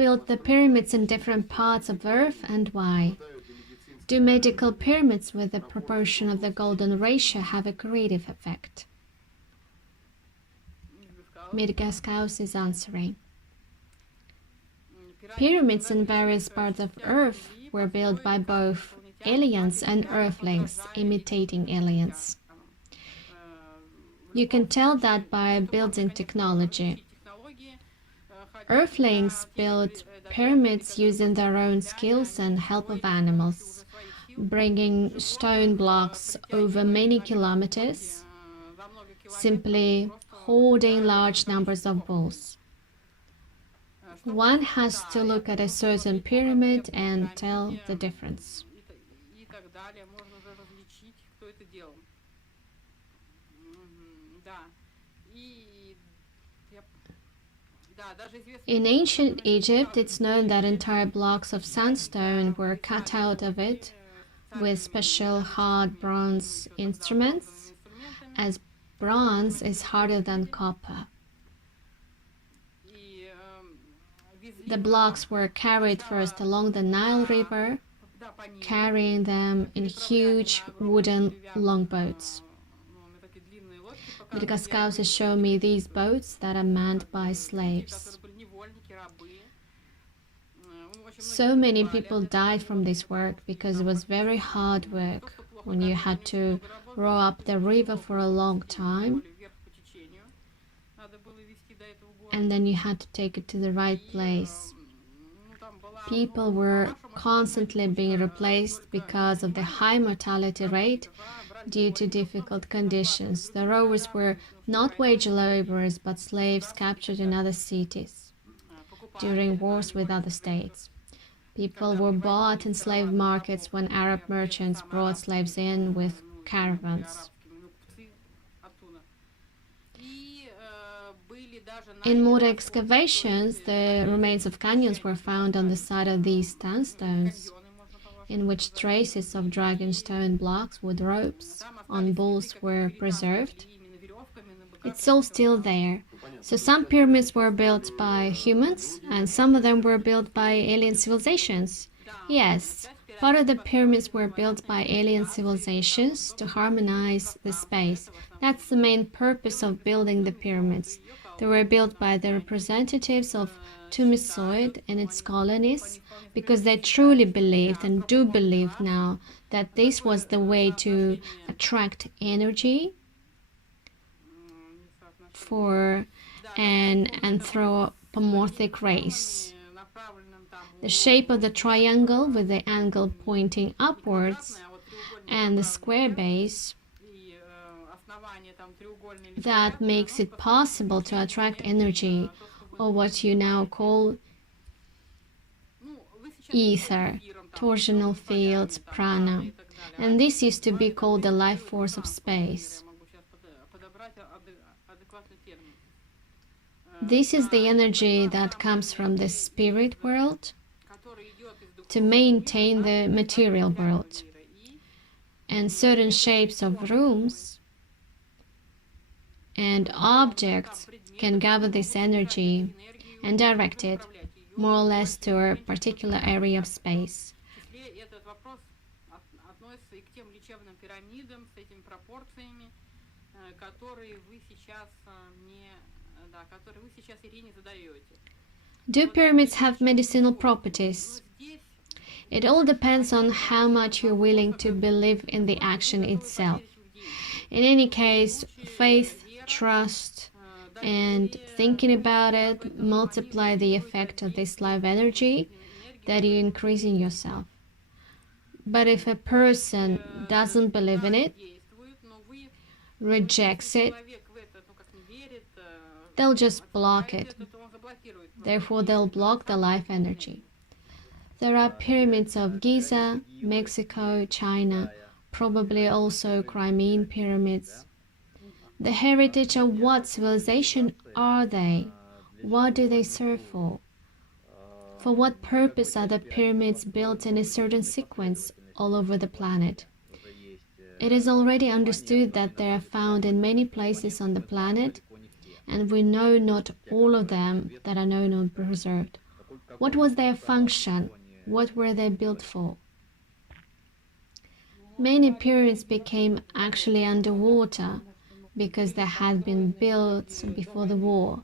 built the pyramids in different parts of Earth and why? Do medical pyramids with the proportion of the golden ratio have a curative effect? MidgasCaus is answering. Pyramids in various parts of Earth were built by both aliens and Earthlings, imitating aliens. You can tell that by building technology. Earthlings built pyramids using their own skills and help of animals, bringing stone blocks over many kilometers, simply holding large numbers of balls. One has to look at a certain pyramid and tell the difference. In ancient Egypt, it's known that entire blocks of sandstone were cut out of it with special hard bronze instruments, as bronze is harder than copper. The blocks were carried first along the Nile River, carrying them in huge wooden longboats. MidgasCaus has shown me these boats that are manned by slaves. So many people died from this work because it was very hard work when you had to row up the river for a long time and then you had to take it to the right place. People were constantly being replaced because of the high mortality rate due to difficult conditions. The rowers were not wage laborers but slaves captured in other cities during wars with other states. People were bought in slave markets when Arab merchants brought slaves in with caravans. In modern excavations, the remains of canyons were found on the side of these sandstones, in which traces of dragonstone blocks with ropes on bulls were preserved. It's all still there. So some pyramids were built by humans, and some of them were built by alien civilizations. Yes, part of the pyramids were built by alien civilizations to harmonize the space. That's the main purpose of building the pyramids. They were built by the representatives of Plasmoid and its colonies because they truly believed and do believe now that this was the way to attract energy for an anthropomorphic race. The shape of the triangle with the angle pointing upwards and the square base that makes it possible to attract energy, or what you now call ether, torsional fields, prana, and this used to be called the life force of space. This is the energy that comes from the spirit world to maintain the material world, and certain shapes of rooms and objects can gather this energy and direct it more or less to a particular area of space. Do pyramids have medicinal properties? It all depends on how much you're willing to believe in the action itself. In any case, faith, trust, and thinking about it multiply the effect of this life energy that you increase in yourself. But if a person doesn't believe in it, rejects it, they'll just block it. Therefore, they'll block the life energy. There are pyramids of Giza, Mexico, China, probably also Crimean pyramids. The heritage of what civilization are they? What do they serve for? For what purpose are the pyramids built in a certain sequence all over the planet? It is already understood that they are found in many places on the planet, and we know not all of them that are known or preserved. What was their function? What were they built for? Many pyramids became actually underwater because they had been built before the war.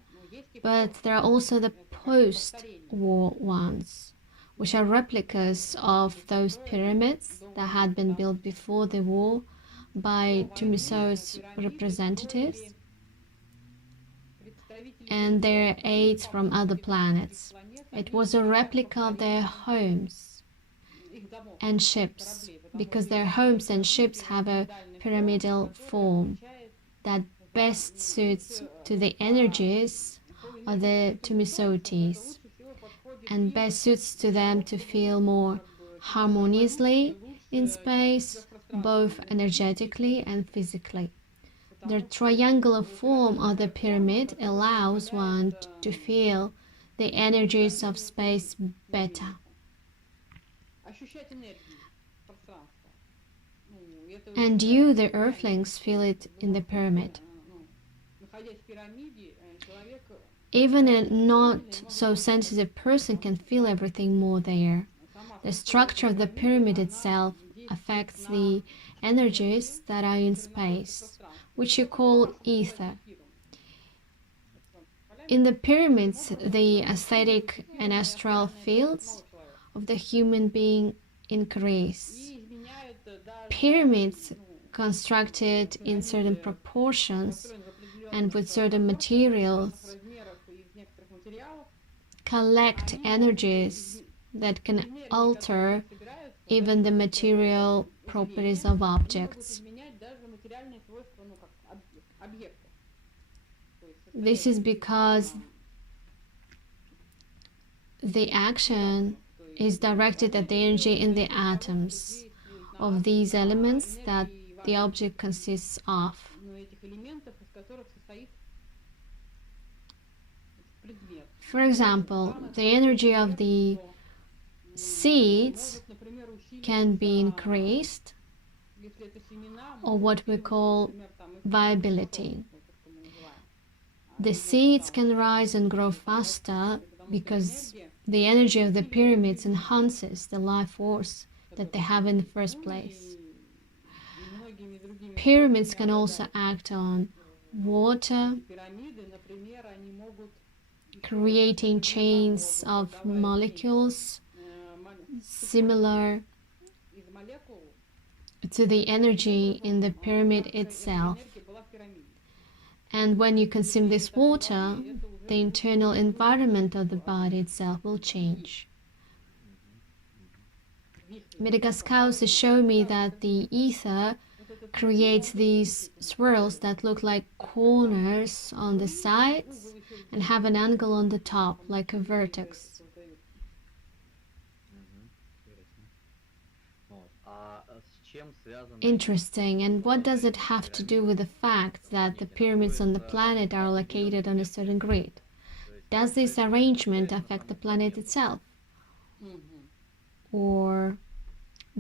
But there are also the post-war ones, which are replicas of those pyramids that had been built before the war by Tumiso's representatives and their aides from other planets. It was a replica of their homes and ships, because their homes and ships have a pyramidal form that best suits to the energies of the Tumisotes and best suits to them to feel more harmoniously in space, both energetically and physically. The triangular form of the pyramid allows one to feel the energies of space better. And you, the Earthlings, feel it in the pyramid. Even a not so sensitive person can feel everything more there. The structure of the pyramid itself affects the energies that are in space, which you call ether. In the pyramids, the aesthetic and astral fields of the human being increase. Pyramids constructed in certain proportions and with certain materials collect energies that can alter even the material properties of objects. This is because the action is directed at the energy in the atoms of these elements that the object consists of. For example, the energy of the seeds can be increased, or what we call viability. The seeds can rise and grow faster because the energy of the pyramids enhances the life force that they have in the first place. Pyramids can also act on water, creating chains of molecules similar to the energy in the pyramid itself. And when you consume this water, the internal environment of the body itself will change. MidgasCaus is showing me that the ether creates these swirls that look like corners on the sides and have an angle on the top, like a vertex. Interesting. And what does it have to do with the fact that the pyramids on the planet are located on a certain grid? Does this arrangement affect the planet itself? Or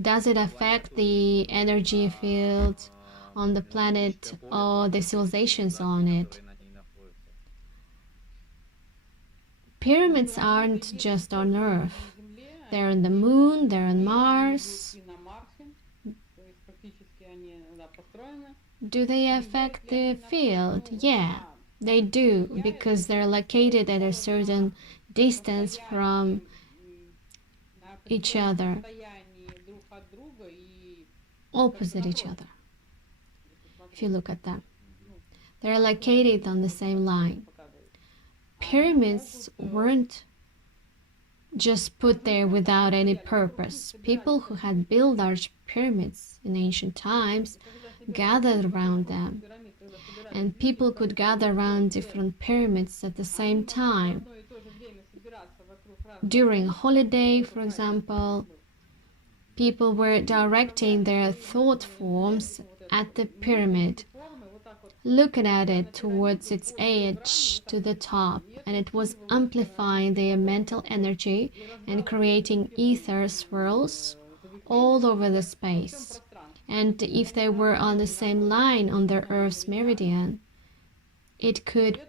does it affect the energy field on the planet or the civilizations on it? Pyramids aren't just on Earth. They're on the Moon, they're on Mars. Do they affect the field? Yeah, they do, because they're located at a certain distance from each other, opposite each other. If you look at them, they're located on the same line. Pyramids weren't just put there without any purpose. People who had built large pyramids in ancient times gathered around them, and people could gather around different pyramids at the same time. During a holiday, for example, people were directing their thought forms at the pyramid, looking at it towards its edge to the top, and it was amplifying their mental energy and creating ether swirls all over the space. And if they were on the same line on their Earth's meridian, it could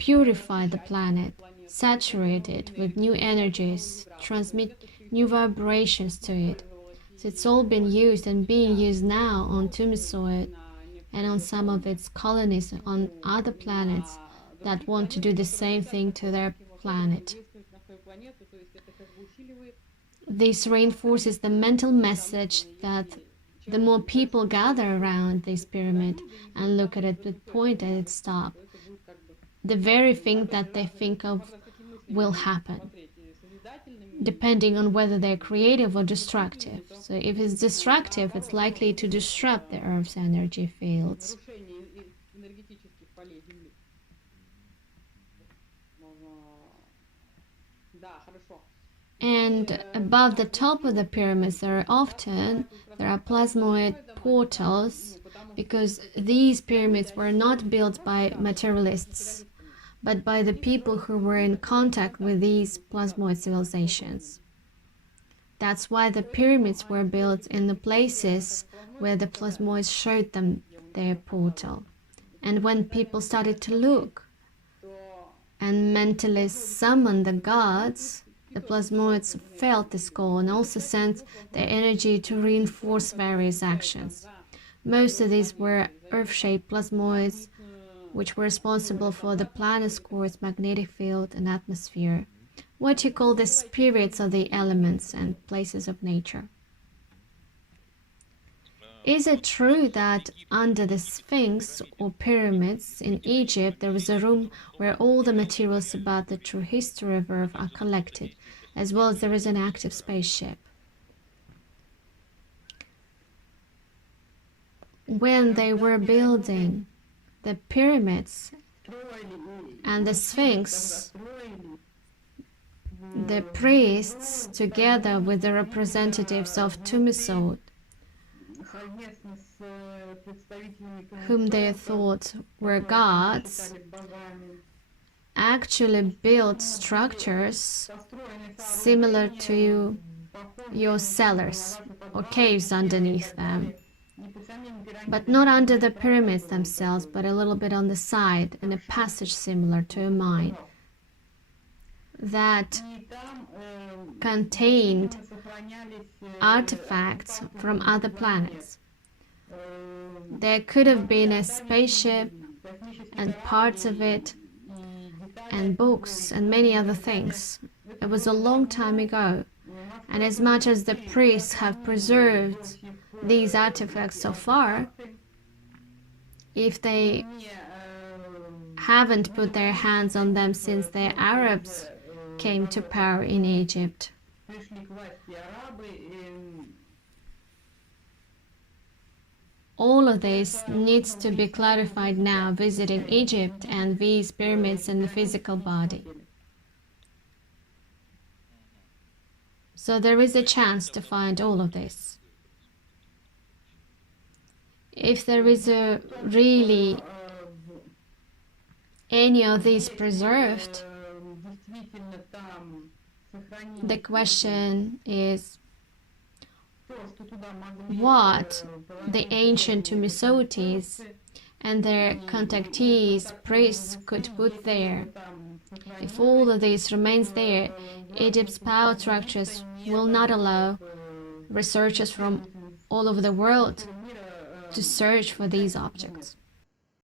purify the planet, saturate it with new energies, transmit new vibrations to it. So it's all been used and being used now on Tumisoid and on some of its colonies on other planets that want to do the same thing to their planet. This reinforces the mental message that the more people gather around this pyramid and look at it with point at its top, the very thing that they think of will happen, depending on whether they're creative or destructive. So if it's destructive, it's likely to disrupt the Earth's energy fields. And above the top of the pyramids, there are plasmoid portals, because these pyramids were not built by materialists, but by the people who were in contact with these plasmoid civilizations. That's why the pyramids were built in the places where the plasmoids showed them their portal. And when people started to look and mentally summon the gods, the plasmoids felt this call and also sent their energy to reinforce various actions. Most of these were Earth-shaped plasmoids, which were responsible for the planet's core, magnetic field and atmosphere, what you call the spirits of the elements and places of nature. Is it true that under the Sphinx or pyramids in Egypt there is a room where all the materials about the true history of Earth are collected, as well as there is an active spaceship? When they were building the pyramids and the Sphinx, the priests, together with the representatives of Tumisod, whom they thought were gods, actually built structures similar to your cellars or caves underneath them, but not under the pyramids themselves, but a little bit on the side, in a passage similar to a mine that contained artifacts from other planets. There could have been a spaceship and parts of it and books and many other things. It was a long time ago, and as much as the priests have preserved these artifacts so far, if they haven't put their hands on them since the Arabs came to power in Egypt, all of this needs to be clarified now, visiting Egypt and these pyramids in the physical body. So there is a chance to find all of this. If there is really any of these preserved, the question is what the ancient Tumisotes and their Contactees, priests, could put there. If all of this remains there, Egypt's power structures will not allow researchers from all over the world to search for these objects.